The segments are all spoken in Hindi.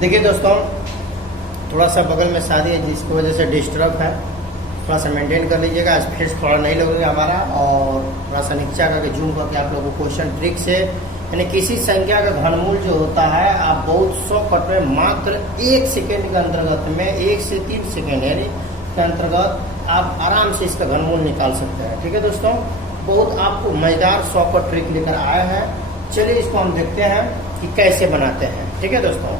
देखिए दोस्तों, थोड़ा सा बगल में शादी है जिसकी वजह से डिस्टर्ब है, थोड़ा सा मेंटेन कर लीजिएगा। स्पेस थोड़ा नहीं लगेगा हमारा, और थोड़ा सा नीचे करके जूम करके आप लोगों को क्वेश्चन ट्रिक से यानी किसी संख्या का घनमूल जो होता है आप बहुत शॉर्टकट में मात्र 1 सेकेंड के अंतर्गत में 1 से 3 सेकेंड यानी के अंतर्गत आप आराम से इसका घनमूल निकाल सकते हैं। ठीक है दोस्तों, बहुत आपको मजेदार शॉर्टकट ट्रिक लेकर आया है। चलिए इसको हम देखते हैं कि कैसे बनाते हैं। ठीक है दोस्तों,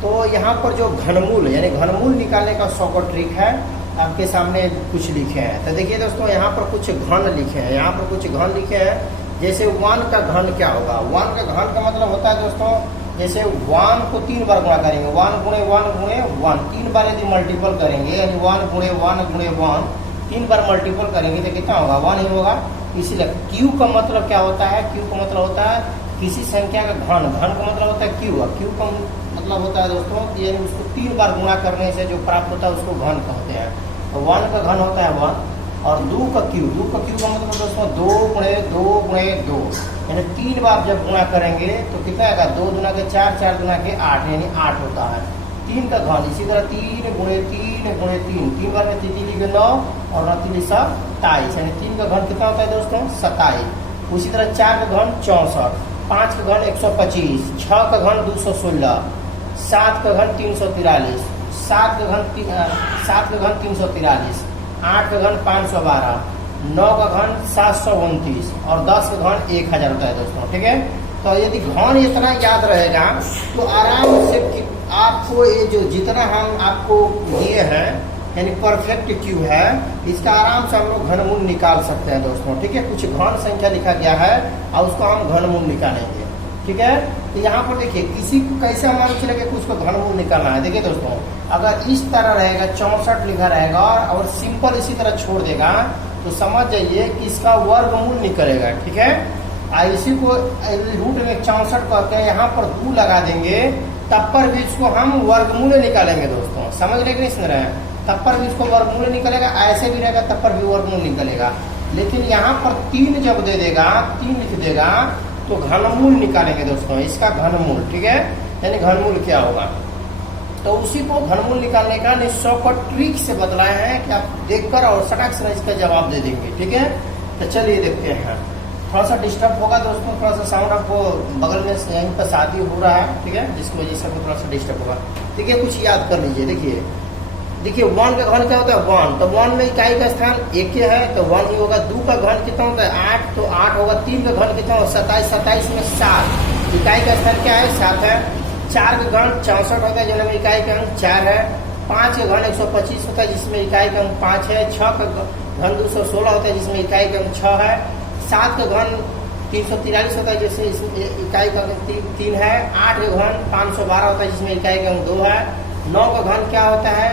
तो यहाँ पर जो घनमूल यानी घनमूल निकालने का शॉर्टकट ट्रिक है आपके सामने कुछ लिखे हैं। तो देखिए दोस्तों, यहाँ पर कुछ घन लिखे हैं, यहाँ पर कुछ घन लिखे हैं। जैसे 1 का घन क्या होगा? 1 का घन का मतलब होता है दोस्तों, जैसे 1 को 3 बार गुणा करेंगे, 1 गुणे 1 गुणे 1, 3 बार यदि मल्टीपल करेंगे यानी 1 गुणे 1 गुणे 1 3 बार मल्टीपल करेंगे तो कितना होगा? 1 ही होगा। इसीलिए क्यू का मतलब क्या होता है? क्यू का मतलब होता है किसी संख्या का घन, घन का मतलब होता है क्यू, क्यू का मतलब होता है दोस्तों यानी उसको 3 बार गुणा करने से जो प्राप्त होता है उसको घन कहते हैं। तो 1 का घन होता है 1, और 2 का क्यू का मतलब दोस्तों 2 गुणे 2 गुणे 2 यानी 3 बार जब गुणा करेंगे तो कितना आएगा? 2 गुना के 4, 4 गुना के 8 यानी 8 होता है। 3 का घन इसी तरह 3 गुणे 3 गुणे 3, 3 बार में 3 के 9 और 9 27 यानी 3 का घन कितना होता है दोस्तों? 27। उसी तरह 4 का घन 64, 5 का घन 125, 6 का घन 216, 7 का घन 343, 7 का घन 343, 8 का घन 512, 9 का घन 729 और 10 का घन 1000 होता है दोस्तों। ठीक है, तो यदि घन इतना याद रहेगा तो आराम से आपको ये जो जितना हम आपको दिए हैं यानी परफेक्ट क्यू है इसका आराम से हम लोग घनमूल निकाल सकते हैं दोस्तों। ठीक है, कुछ घन संख्या लिखा गया है और उसको हम घनमूल निकालेंगे। ठीक है, तो यहाँ पर देखिए किसी को कैसे हमारे चलेगा कि उसको घनमूल निकालना है। देखिए दोस्तों, अगर इस तरह रहेगा 64 लिखा रहेगा और सिंपल इसी तरह छोड़ देगा तो समझ जाइए कि इसका वर्गमूल निकलेगा। ठीक है, इसी को रूट में 64 करके यहाँ पर 2 लगा देंगे, तब पर भी इसको हम वर्गमूल निकालेंगे दोस्तों। समझ रहे कि नहीं सुन रहे हैं? तब पर भी इसको वर्गमूल निकलेगा, ऐसे भी रहेगा तब पर भी वर्गमूल निकलेगा। लेकिन यहाँ पर 3 जब दे देगा, 3 लिख देगा तो घनमूल निकालेंगे दोस्तों, इसका घनमूल। ठीक है, यानी घनमूल क्या होगा? तो उसी को घनमूल निकालने का शॉर्टकट ट्रिक से बतलाए हैं कि आप देखकर और सटक से इसका जवाब दे देंगे। ठीक है, तो चलिए देखते हैं। थोड़ा सा डिस्टर्ब होगा दोस्तों, थोड़ा सा साउंड आपको बगल में यहीं पर शादी हो रहा है। ठीक है, जिसकी वजह से आपको थोड़ा सा डिस्टर्ब होगा। देखिए कुछ याद कर लीजिए। देखिए 1 का घन क्या होता है? 1, तो 1 में इकाई का स्थान 1 है तो 1 ही होगा। 2 का घन कितना होता है? 8, तो 8 होगा। 3 का घन कितना होगा? 27, 27 में 7, इकाई का स्थान क्या है? 7 है। 4 का घन 64 होता है जिसमें इकाई का अंक 4 है। 5 का घन 125 होता है जिसमें इकाई का अंक 5 है। 6 का घन 216 होता है जिसमें इकाई का अंक 6 है। 7 का घन 343 होता है जिसमें इकाई का अंक 3 है। 8 का घन 512 होता है जिसमें इकाई का अंक 2 है। 9 का घन क्या होता है?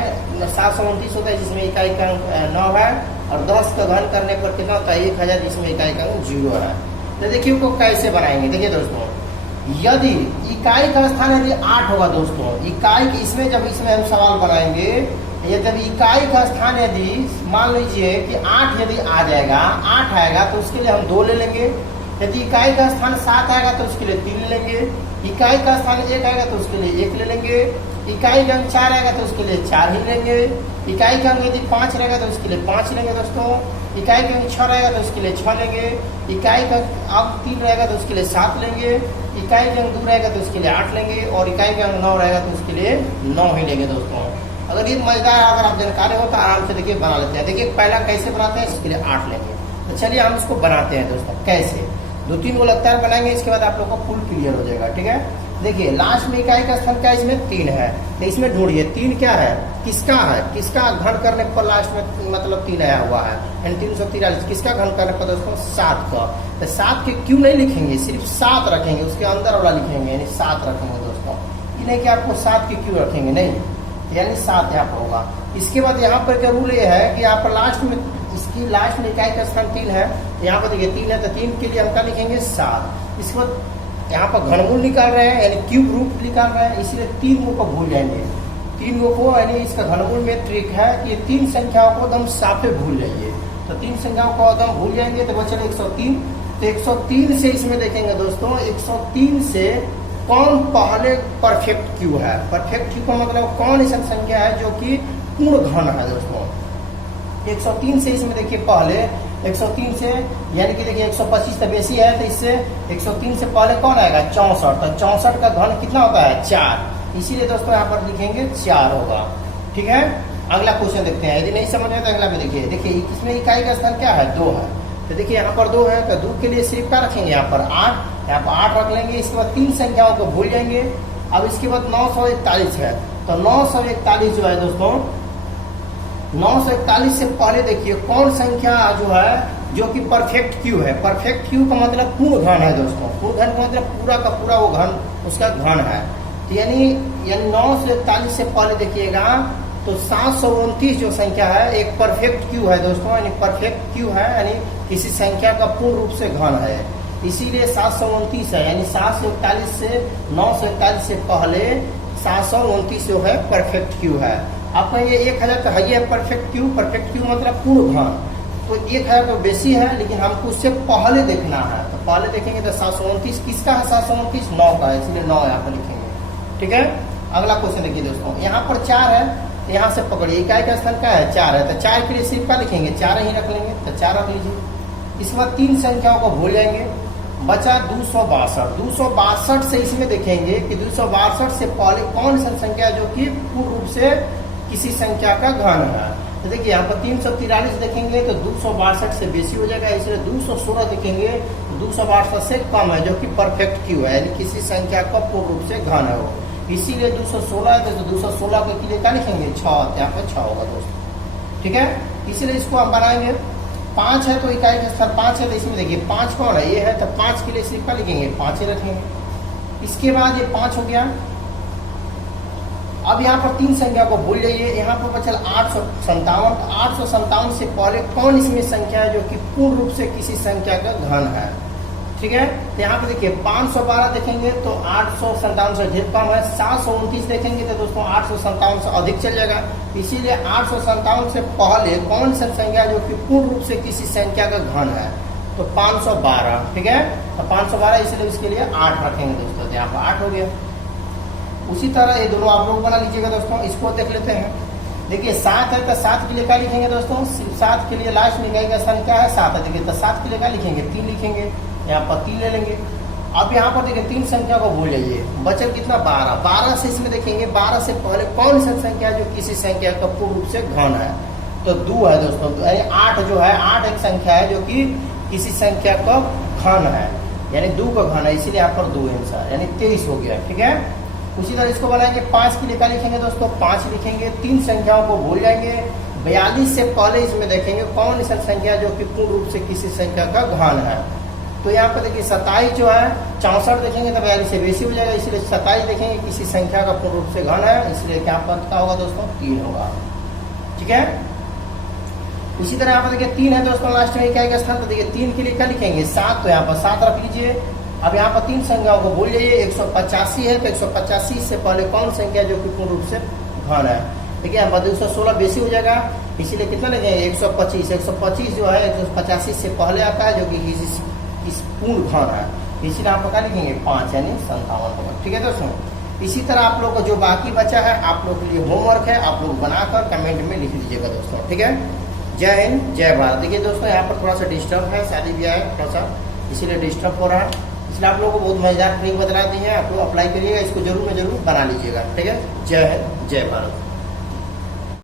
729 होता है जिसमें इकाई का अंक 9 है। और 10 का घन करने पर कितना होता है? 1000 जिसमें इकाई का अंक 0 है। तो देखिए को कैसे बनाएंगे। देखिए दोस्तों, यदि इकाई का स्थान यदि 8 होगा दोस्तों, इकाई इसमें जब इसमें हम सवाल बनाएंगे यदि इकाई का स्थान यदि मान लीजिए कि 8 यदि आ जाएगा, 8 आएगा तो उसके लिए हम 2 ले लेंगे। यदि इकाई का स्थान 7 आएगा तो उसके लिए 3 ले लेंगे। इकाई का स्थान 1 आएगा तो उसके लिए 1 ले लेंगे। इकाई का अंक 4 आएगा तो उसके लिए 4 ही लेंगे। इकाई का अंक यदि 5 रहेगा तो उसके लिए 5 लेंगे दोस्तों। इकाई का अंक 6 रहेगा तो उसके लिए 6 लेंगे। इकाई का अंक 3 रहेगा तो उसके लिए 7 लेंगे। इकाई का अंक 2 रहेगा तो उसके लिए 8 लेंगे। और इकाई का अंक 9 रहेगा तो उसके लिए 9 ही लेंगे दोस्तों। अगर ये मजेदार अगर आप जानकारी हो तो आराम से देखिए बना लेते हैं। देखिए पहला कैसे बनाते हैं, इसके लिए 8 लेंगे। तो चलिए हम इसको बनाते हैं दोस्तों। कैसे? 2-3 को लगातार बनाएंगे, इसके बाद आप लोग को फुल क्लियर हो जाएगा। ठीक है, देखिए लास्ट में इकाई का स्थान क्या है? इसमें 3 है, तो इसमें ढूंढिए 3 क्या है? किसका है? किसका घन करने पर लास्ट में मतलब 3 आया हुआ है यानी 343। किसका घन करने पर दोस्तों? 7 का। तो 7 के क्यों नहीं लिखेंगे, सिर्फ 7 रखेंगे, उसके अंदर वाला लिखेंगे यानी 7 रखेंगे दोस्तों। ये नहीं कि आपको 7 के क्यों रखेंगे, नहीं, यानी 7 यहाँ पर होगा। इसके बाद यहाँ पर क्या रूल ये है कि यहाँ पर लास्ट में इसकी लास्ट में इकाई का स्थान 3 है, यहाँ पर देखिए 3 है तो 3 के लिए हम क्या लिखेंगे? 7। इसके बाद यहाँ पर घनमूल निकाल रहे हैं यानी क्यूब रूट निकाल रहे हैं, इसलिए 3 को भूल जाएंगे। 3 को यानी इसका घनमूल में ट्रिक है कि ये 3 संख्याओं को एकदम साफे भूल जाइए। तो 3 संख्याओं को एकदम भूल जाएंगे तो बचेगा 103। तो 103 से इसमें देखेंगे दोस्तों, 103 से कौन पहले परफेक्ट क्यू है। परफेक्ट क्यू का मतलब कौन ऐसा संख्या है जो कि पूर्ण घन है दोस्तों। 103 से इसमें देखिए पहले 103 से यानी कि देखिए 125 तो बेसी है, तो इससे 103 से पहले कौन आएगा 64। तो 64 का घन कितना होता है 4, इसीलिए दोस्तों यहाँ पर लिखेंगे 4 होगा। ठीक है, अगला क्वेश्चन देखते हैं। यदि नहीं समझ में तो अगला में देखिए। देखिए इसमें इकाई का स्थान क्या है 2 है, तो देखिए यहाँ पर 2 है, तो 2 के लिए सिर्फ क्या रखेंगे यहाँ पर 8, यहाँ पर 8 रख लेंगे। इसके बाद 3 संख्याओं को भूल जाएंगे। अब इसके बाद 941 है, तो 941 जो है दोस्तों 941 से पहले देखिए कौन संख्या जो है जो कि परफेक्ट क्यू है। परफेक्ट क्यू का मतलब पूर्ण घन है दोस्तों। पूर्ण घन का मतलब पूरा का पूरा वो घन उसका घन है। तो यानी 941 से पहले देखिएगा तो 729 जो संख्या है एक परफेक्ट क्यू है दोस्तों, यानी परफेक्ट क्यू है, यानी किसी संख्या का पूर्ण रूप से घन है, इसीलिए 729 है। यानी 741 से 941 से पहले 729 जो है परफेक्ट क्यू है। आप कहेंगे 1000 तो है परफेक्ट क्यू। परफेक्ट क्यू मतलब पूर्ण घन, तो 1000 तो बेसी है, लेकिन हमको उससे पहले देखना है। तो पहले देखेंगे तो 729 किसका है 729 9 का है, इसलिए 9 यहाँ पर लिखेंगे। ठीक है, अगला क्वेश्चन देखिए दोस्तों। यहाँ पर 4 है, यहाँ से पकड़िए इकाई का स्थान क्या है 4 है, तो 4 के लिए सिर्फ क्या लिखेंगे 4 ही रख लेंगे, तो 4 रख लीजिए। इसके बाद 3 संख्याओं को भूल जाएंगे, बचा 262। 262 से इसमें देखेंगे कि 262 से पहले कौन सी संख्या जो कि पूर्ण रूप से किसी संख्या का घन है। तो देखिए यहाँ पर 343 देखेंगे तो 262 से बेसी हो जाएगा, इसलिए 216 देखेंगे 262 से कम है जो कि परफेक्ट क्यू है, यानी किसी संख्या का पूर्ण रूप से घन है वो, इसीलिए 216 है। तो 216 के लिए क्या लिखेंगे 6, यहाँ पर 6 होगा दोस्तों। ठीक है, इसीलिए इसको हम बनाएंगे। 5 है तो इकाई का स्थान 5 है, तो इसमें देखिए 5 कौन है ये है, तो 5 के लिए सिर्फ क्या लिखेंगे 5 ही रखेंगे। इसके बाद ये 5 हो गया। अब यहाँ पर 3 संख्या को भूल जाइए, यहाँ पर बचल 857। 857 से पहले कौन इसमें संख्या है जो कि पूर्ण रूप से किसी संख्या का घन है। ठीक है, तो यहाँ पे देखिए 512 देखेंगे तो 857 से ढेर कम है। 729 देखेंगे तो दोस्तों 857 से अधिक चल जाएगा, इसीलिए 857 से पहले कौन सा संख्या जो कि पूर्ण रूप से किसी संख्या का घन है, तो 512। ठीक है, तो 512 इसलिए इसके लिए 8 रखेंगे दोस्तों, तो यहाँ पर 8 हो गया। उसी तरह ये दोनों आप लोग बना लीजिएगा दोस्तों। इसको देख लेते हैं। देखिए 7 है तो 7 के लिए क्या लिखेंगे दोस्तों, सिर्फ 7 के लिए लास्ट में इकाई का स्थान क्या है 7 है। देखिए तो 7 के लिए क्या लिखेंगे 3 लिखेंगे, यहाँ पर 3 ले लेंगे। अब यहाँ पर देखिए 3 संख्या को भूल जाइए, बचल कितना 12। 12 से इसमें देखेंगे 12 से पहले कौन सी संख्या जो किसी संख्या का पूर्ण रूप से घन है, तो 2 है दोस्तों। 8 जो है 8 एक संख्या है जो कि किसी संख्या का घन है, यानी 2 का घन है, इसीलिए यहाँ पर 2 आंसर यानी 23 हो गया। ठीक है, उसी तरह इसको बनाएंगे। 5 के लिए क्या लिखेंगे दोस्तों 5 लिखेंगे। 3 संख्याओं को भूल जाएंगे। 42 से पहले इसमें देखेंगे कौन सा संख्या जो कि पूर्ण रूप से किसी संख्या का घन है, तो यहाँ पर देखिए 27 जो है 64 देखेंगे तो 42 से बेसी हो जाएगा, इसलिए 27 देखेंगे किसी संख्या का पूर्ण रूप से घन है, इसलिए क्या क्या होगा दोस्तों 3 होगा। ठीक है, इसी तरह यहाँ पर देखिए 3 है दोस्तों लास्ट में इकाई का स्थान, तो देखिए 3 के लिए क्या लिखेंगे 7, तो यहाँ पर 7 रख लीजिए। अब यहाँ पर 3 संख्याओं को भूल जाइए। 185 है तो 185 से पहले कौन संख्या जो कि पूर्ण रूप से घन है, देखिए यहाँ पर 216 बेसी हो जाएगा, इसीलिए कितना लगेगा 125। 125 जो है 185 से पहले आता है जो कि किसी पूर्ण घन है, इसीलिए आप क्या लिखेंगे 5 यानी 57 होगा। ठीक है दोस्तों, इसी तरह आप लोग को जो बाकी बचा है आप लोग के लिए होमवर्क है, आप लोग बनाकर कमेंट में लिख दीजिएगा दोस्तों। ठीक है, जय हिंद जय भारत। देखिए दोस्तों यहाँ पर थोड़ा सा डिस्टर्ब है, शादी ब्याह है थोड़ा सा, इसीलिए डिस्टर्ब हो रहा है, इसलिए आप लोगों को बहुत मजेदार ट्रिक बता दी है, आप लोग अप्लाई करिएगा, इसको जरूर में जरूर बना लीजिएगा। ठीक है, जय हिंद जय भारत।